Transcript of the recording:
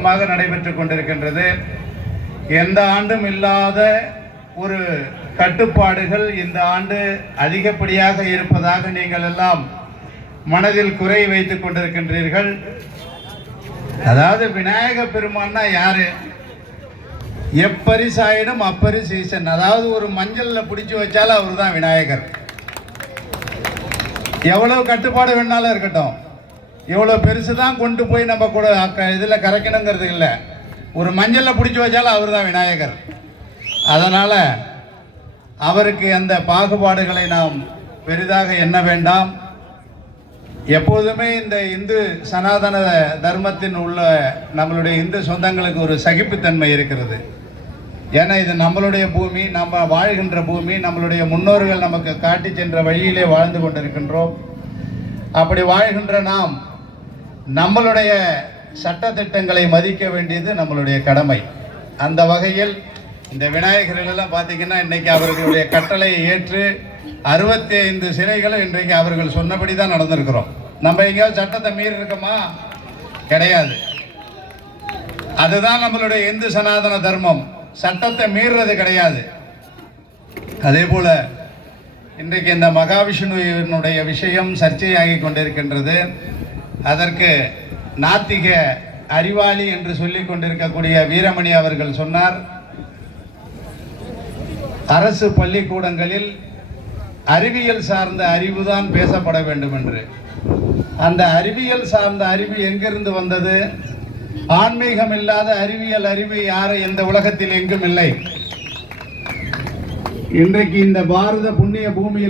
சுமூகமாக நடைபெற்றுக் கொண்டிருக்கின்றது. எந்த ஆண்டும் இல்லாத ஒரு கட்டுப்பாடுகள் இந்த ஆண்டு அதிகப்படியாக இருப்பதாக நீங்கள் எல்லாம் மனதில் குறை வைத்துக் கொண்டிருக்கின்றீர்கள். அதாவது விநாயக பெருமான்னா யாரு? எப்பரிசாயிடும் அப்பரிசு ஈசன். அதாவது ஒரு மஞ்சள்ல பிடிச்சு வச்சாலும் அவர் தான் விநாயகர். எவ்வளவு கட்டுப்பாடு வேணாலும் இருக்கட்டும், எவ்வளவு பெருசு தான் கொண்டு போய் நம்ம கூட இதுல கரைக்கணுங்கிறது இல்லை. ஒரு மஞ்சள்ல பிடிச்சு வச்சாலும் அவர் தான் விநாயகர். அதனால அவருக்கு அந்த பாகுபாடுகளை நாம் பெரிதாக எண்ண வேண்டாம். எப்போதுமே இந்த இந்து சனாதன தர்மத்தின் உள்ள நம்மளுடைய இந்து சொந்தங்களுக்கு ஒரு சகிப்புத்தன்மை இருக்கிறது. ஏன்னா இது நம்மளுடைய பூமி, நம்ம வாழ்கின்ற பூமி, நம்மளுடைய முன்னோர்கள் நமக்கு காட்டி சென்ற வழியிலே வாழ்ந்து கொண்டிருக்கின்றோம். அப்படி வாழ்கின்ற நாம் நம்மளுடைய சட்டத்திட்டங்களை மதிக்க வேண்டியது நம்மளுடைய கடமை. அந்த வகையில் இந்த விநாயகர்களெல்லாம் பார்த்தீங்கன்னா இன்றைக்கி அவர்களுடைய கட்டளையை ஏற்று 65 சிலைகளும் இன்றைக்கு அவர்கள் சொன்னபடி தான் நடந்திருக்கிறோம். நம்ம எங்கேயாவது சட்டத்தை மீறி இருக்கோமா? கிடையாது. அதுதான் நம்மளுடைய இந்து சனாதன தர்மம். சட்டத்தை மீறுறது கிடையாது. அதே போல இன்றைக்கு இந்த மகாவிஷ்ணுவினுடைய விஷயம் சர்ச்சையாகி கொண்டிருக்கின்றது. அதற்கு நாத்திக அறிவாளி என்று சொல்லிக் கொண்டிருக்கக்கூடிய வீரமணி அவர்கள் சொன்னார், அரசு பள்ளிக்கூடங்களில் அறிவியல் சார்ந்த அறிவுதான் பேசப்பட வேண்டும் என்று. அந்த அறிவியல் சார்ந்த அறிவு எங்கிருந்து வந்தது? ஆன்மீகம் இல்லாத அறிவியல் அறிவு யாரை எந்த உலகத்தில் எங்கும் இல்லை. இன்றைக்கு இந்த பாரத புண்ணிய பூமியில்